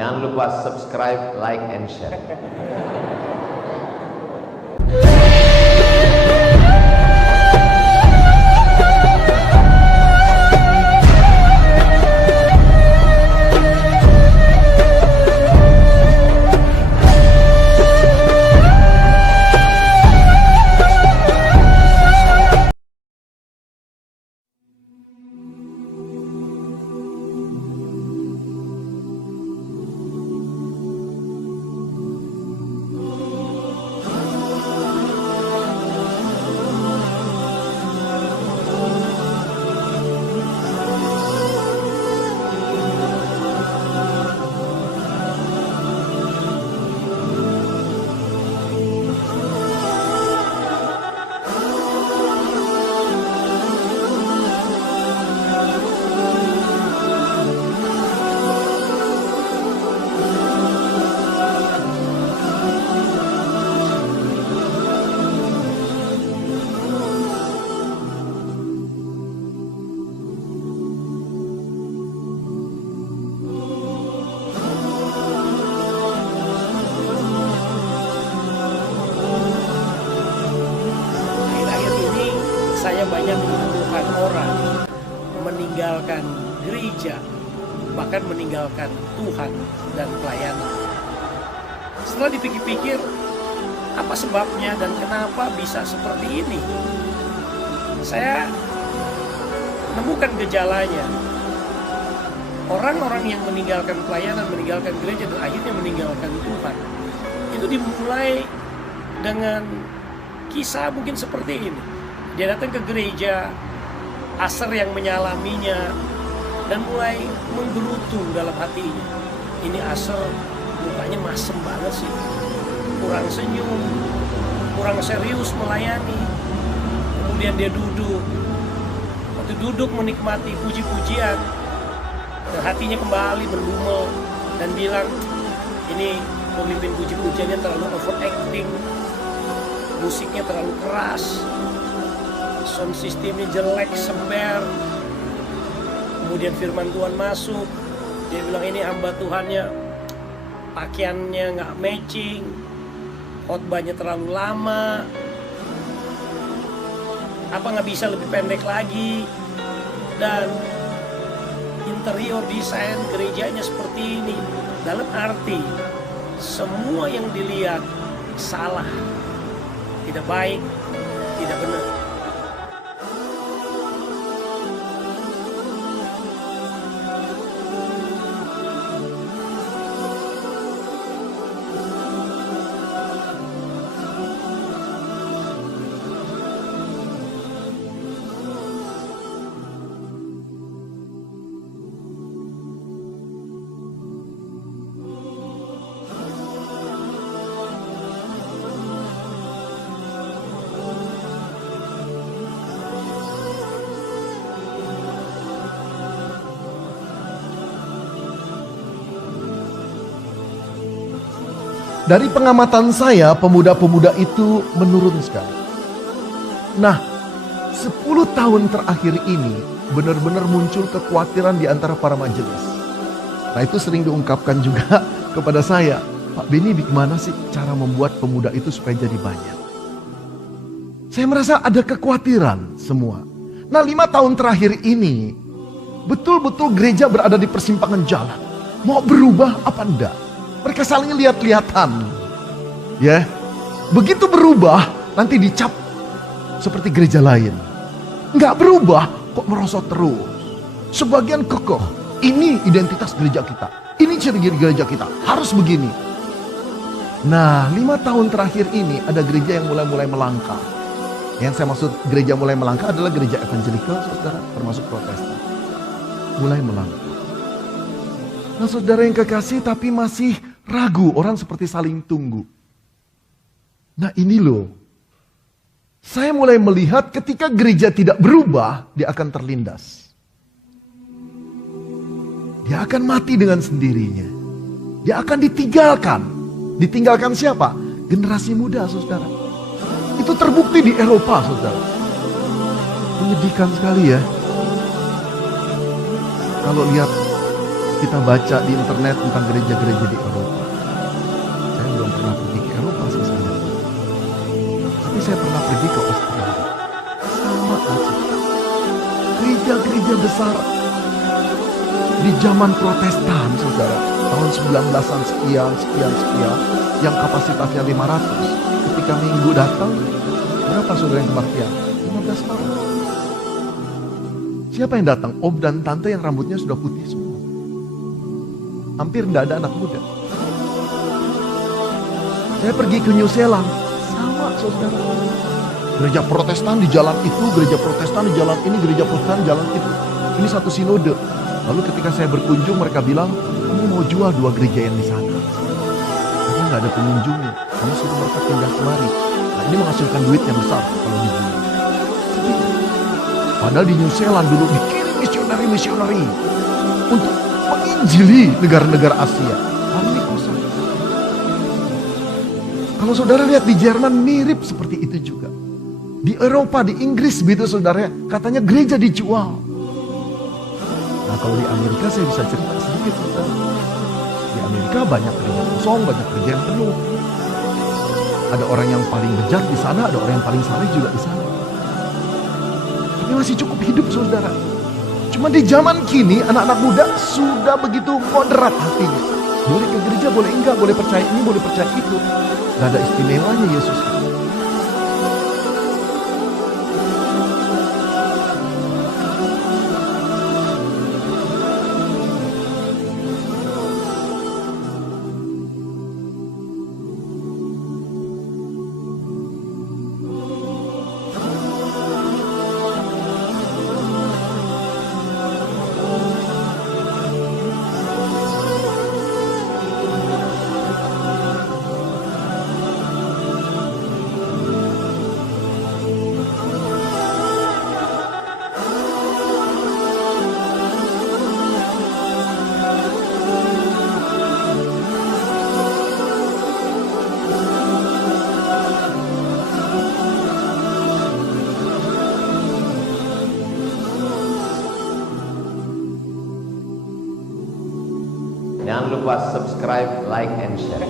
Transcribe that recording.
Jangan lupa subscribe, like, and share. Saya banyak menemukan orang meninggalkan gereja, bahkan meninggalkan Tuhan dan pelayanan. Setelah dipikir-pikir, apa sebabnya dan kenapa bisa seperti ini? Saya menemukan gejalanya. Orang-orang yang meninggalkan pelayanan, meninggalkan gereja, dan akhirnya meninggalkan Tuhan, itu dimulai dengan kisah mungkin seperti ini. Dia datang ke gereja, asar yang menyalaminya, dan mulai menggerutu dalam hatinya. Ini asar mukanya masem banget sih, kurang senyum, kurang serius melayani. Kemudian dia duduk, waktu duduk menikmati puji-pujian, dan hatinya kembali berdumel dan bilang, ini pemimpin puji-pujiannya terlalu overacting, musiknya terlalu keras, sound systemnya jelek, sember. Kemudian firman Tuhan masuk, dia bilang ini hamba Tuhannya pakaiannya nggak matching, khotbahnya terlalu lama, apa nggak bisa lebih pendek lagi, dan interior desain gerejanya seperti ini. Dalam arti semua yang dilihat salah, tidak baik, tidak benar. Dari pengamatan saya, pemuda-pemuda itu menurun sekali. Nah, 10 tahun terakhir ini benar-benar muncul kekhawatiran di antara para majelis. Nah, itu sering diungkapkan juga kepada saya. Pak Beni, bagaimana sih cara membuat pemuda itu supaya jadi banyak? Saya merasa ada kekhawatiran semua. Nah, 5 tahun terakhir ini, betul-betul gereja berada di persimpangan jalan. Mau berubah apa enggak? Mereka saling lihat-lihatan. Ya. Begitu berubah, nanti dicap seperti gereja lain. Enggak berubah, kok merosot terus. Sebagian kokoh, ini identitas gereja kita. Ini ciri gereja kita, harus begini. Nah, 5 tahun terakhir ini ada gereja yang mulai melangkah. Yang saya maksud gereja mulai melangkah adalah gereja evangelikal, saudara, termasuk Protestan. Mulai melangkah. Nah, saudara yang kekasih, tapi masih ragu, orang seperti saling tunggu. Nah, ini loh. Saya mulai melihat ketika gereja tidak berubah, dia akan terlindas. Dia akan mati dengan sendirinya. Dia akan ditinggalkan. Ditinggalkan siapa? Generasi muda, saudara. Itu terbukti di Eropa, saudara. Menyedihkan sekali ya. Kalau lihat kita baca di internet tentang gereja-gereja di Eropa. Saya belum pernah pergi ke Eropa sih saya. Tapi saya pernah pergi ke Australia. Sama aja. Gereja-gereja besar di zaman Protestan, saudara, tahun 19-an sekian, yang kapasitasnya 500. Ketika minggu datang, berapa saudara yang kebaktian? 15 orang. Siapa yang datang? Om dan tante yang rambutnya sudah putih semua. Hampir tidak ada anak muda. Saya pergi ke New Zealand, sama saudara. Gereja Protestan di jalan itu, gereja Protestan di jalan ini, gereja Protestan di jalan itu. Ini satu sinode. Lalu ketika saya berkunjung, mereka bilang, kamu mau jual 2 gereja yang di sana. Karena nggak ada pengunjungnya. Kamu suruh mereka pindah kemari. Nah, ini menghasilkan duit yang besar kalau dijual. Padahal di New Zealand dulu dikirim misionari-misionari untuk menginjili negara-negara Asia. Hari ini kosong. Kalau saudara lihat di Jerman mirip seperti itu juga. Di Eropa, di Inggris begitu saudara, katanya gereja dijual. Nah kalau di Amerika saya bisa cerita sedikit saudara. Di Amerika banyak gereja kosong, banyak gereja yang penuh. Ada orang yang paling bejat di sana, ada orang yang paling saleh juga di sana. Tapi masih cukup hidup saudara. Cuma di zaman kini anak-anak muda sudah begitu moderat hatinya. Boleh ke gereja, boleh enggak, boleh percaya ini, boleh percaya itu. Gak ada istimewanya Yesus. Jangan lupa subscribe, like, and share.